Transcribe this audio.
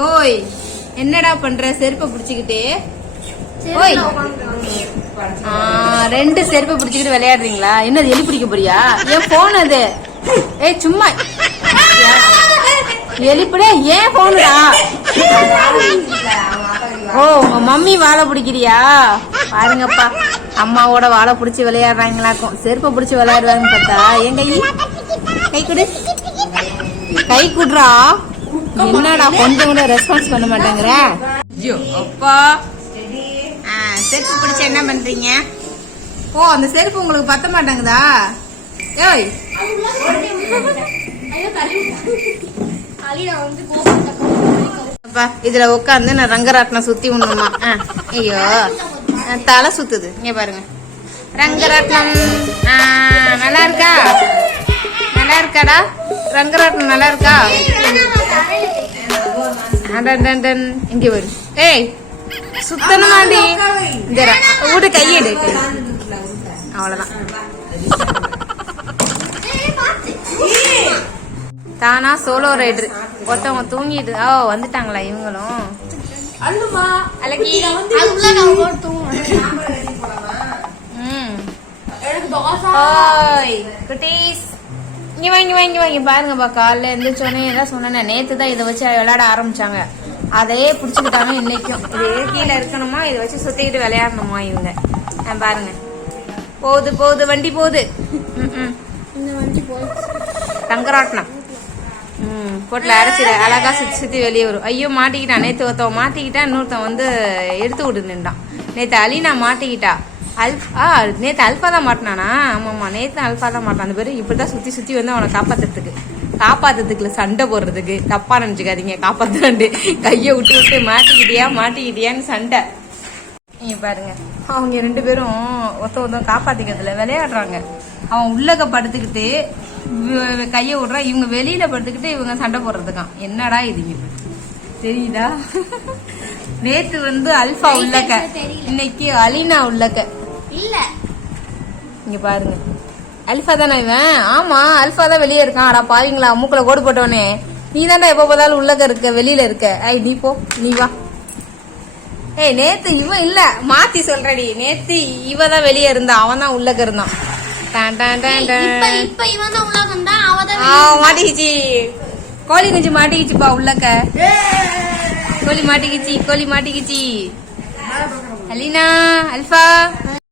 ஓய் என்னடா பண்ற செருப்பை பிடிச்சுக்கிட்டு? ஓய் ரெண்டு செருப்பை பிடிச்சுக்கிட்டு விளையாடுறீங்களா? என்ன எலி பிடிக்க போறியா? ஏன் போன் அது? ஏய் சும்மா எலிப்படியா? ஏன் போனுடா? ஓ உங்க மம்மி வாழை பிடிக்கிறியா? பாருங்கப்பா அம்மாவோட வாழை பிடிச்சி விளையாடுறாங்களாக்கும். செருப்பை பிடிச்சி விளையாடுவாங்கன்னு பார்த்தா என் கை கொடு, கை குடுறா. என்னடா கொஞ்சம் கூட ரெஸ்பான்ஸ் பண்ண மாட்டேங்கிற? ஐயோ அப்பா. செருப்பு பிடிச்ச என்ன பண்றீங்க? ஓ அந்த செருப்பு உங்களுக்கு பத்த மாட்டேங்குதா? ஏய் இதுல உட்காந்து நான் ரங்கராட்டினம் சுத்தி விடணுமா? ஐயோ தலை சுத்துது. இங்க பாருங்க ரங்கராட்டினம். நல்லா இருக்கா? நல்லா இருக்காடா ரங்கராட்டினம்? நல்லா இருக்கா? இங்க வரு. ஏய் சுத்தணுமாண்டி வீட்டு கையெடு. அவ்வளவுதான். தானா சோலோ ரைடர். ஒருத்தவங்க தூங்கிட்டு வந்துட்டாங்களா இவங்களும்? குட்டீஸ் இங்க வாங்கி பாருங்கப்பா. காலைல எழுந்திரிச்சோடனே எல்லாம் சொன்னேன். நேத்து தான் இதை வச்சு விளையாட ஆரம்பிச்சாங்க. அதையே பிடிச்சுக்கிட்டாங்க இன்னைக்கும். இதே கீழே இருக்கணுமா, இதை வச்சு சுத்திக்கிட்டு விளையாடணுமா இவங்க? பாருங்க போகுது வண்டி போகுது. ரங்கராட்டினம் போட்டுல அரைச்சி அழகா சுத்தி வெளியே வரும். ஐயோ மாட்டிக்கிட்டான். நேத்து ஒருத்தவன் மாட்டிக்கிட்டா, இன்னொருத்தன் வந்து எடுத்து விட்டு நின்றான். நேத்து அலினா மாட்டிக்கிட்டா. நேத்து அல்பா தான் மாட்டினானா? ஆமாமா நேத்து அல்பா தான் மாட்டான். அந்த பேரு இப்படிதான் சுத்தி வந்து அவனை காப்பாத்துறதுக்குல சண்டை போடுறதுக்கு. தப்பா நினைச்சுக்காதீங்க, காப்பாத்துறாண்டு கைய விட்டு மாட்டிக்கிட்டியான்னு சண்டை. நீங்க பாருங்க அவங்க ரெண்டு பேரும் ஒருத்தன் காப்பாத்திக்கிறதுல விளையாடுறாங்க. அவன் உள்ளக படுத்துக்கிட்டு கைய விடுறான், இவங்க வெளியில படுத்துக்கிட்டு இவங்க சண்டை போடுறதுக்கான். என்னடா இது தெரியுதா? நேத்து வந்து அல்பா உள்ளக்க, இன்னைக்கு அலினா உள்ளக்க. இல்ல இங்க பாருங்க அல்பா தானே இவன்? ஆமா அல்பா தான் வெளியே இருக்கான். அடா பாவீங்களா, மூக்குல கோடு போட்டவனே நீ தான்டா எப்ப போதாலும் உள்ளக்க இருக்க, வெளியில இருக்க. நீ போ, நீ வா. ஏய் நேத்து இவன் இல்ல, மாத்தி சொல்றடி. நேத்து இவ தான் வெளியே இருந்தா, அவன் தான் உள்ளக்க இருந்தான். மாட்டிக்கிச்சு கோழி குஞ்சு மாட்டிக்கிச்சுப்பா உள்ளக்க. கோழி மாட்டிக்கிச்சு அலினா அல்பா.